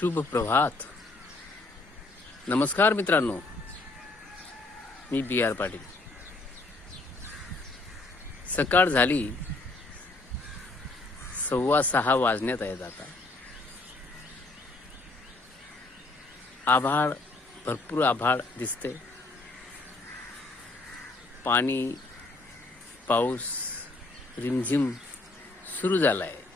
शुभ प्रभात. नमस्कार मित्रांनो. मी बी आर पाटील. सकाळ झाली. सव्वा सहा वाजण्यात आहेत आता. आभाळ भरपूर आभाळ दिसते पाणी पाऊस रिमझिम सुरू झाला आहे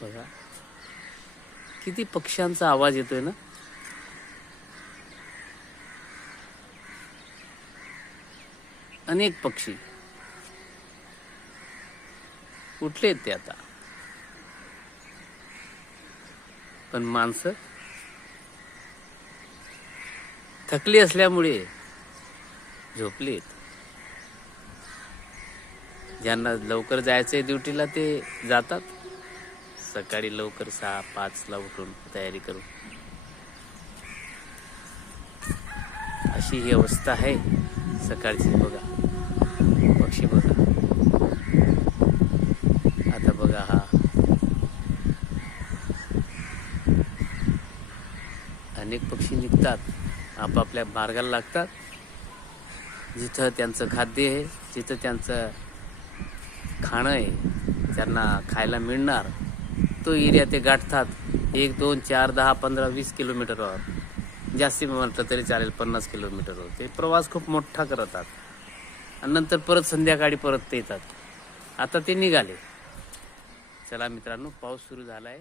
बघा. किती पक्ष्यांचा आवाज येतोय ना? अनेक पक्षी. कुठले ते आता? पण माणसं? थकली असल्यामुळे झोपलीत ज्यांना लवकर जायचंय ड्युटीला ते जातात. सकाळी लवकर सहा पाचला उठून तयारी करून अशी ही अवस्था आहे सकाळची. बघा. पक्षी बघा. आता बघा हा. अनेक पक्षी निघतात. आपापल्या मार्गाला लागतात. जिथं त्यांचं खाद्य आहे जिथं त्यांचं खाणं आहे. त्यांना खायला मिळणार. तो एरिया ते गाठतात. एक दोन चार दहा पंधरा वीस किलोमीटरवर जास्ती म्हटलं तरी चालेल पन्नास किलोमीटरवर ते प्रवास खूप मोठा करतात. आणि नंतर परत संध्याकाळी परत ते येतात. आता ते निघाले. चला मित्रांनो पाऊस सुरू झाला आहे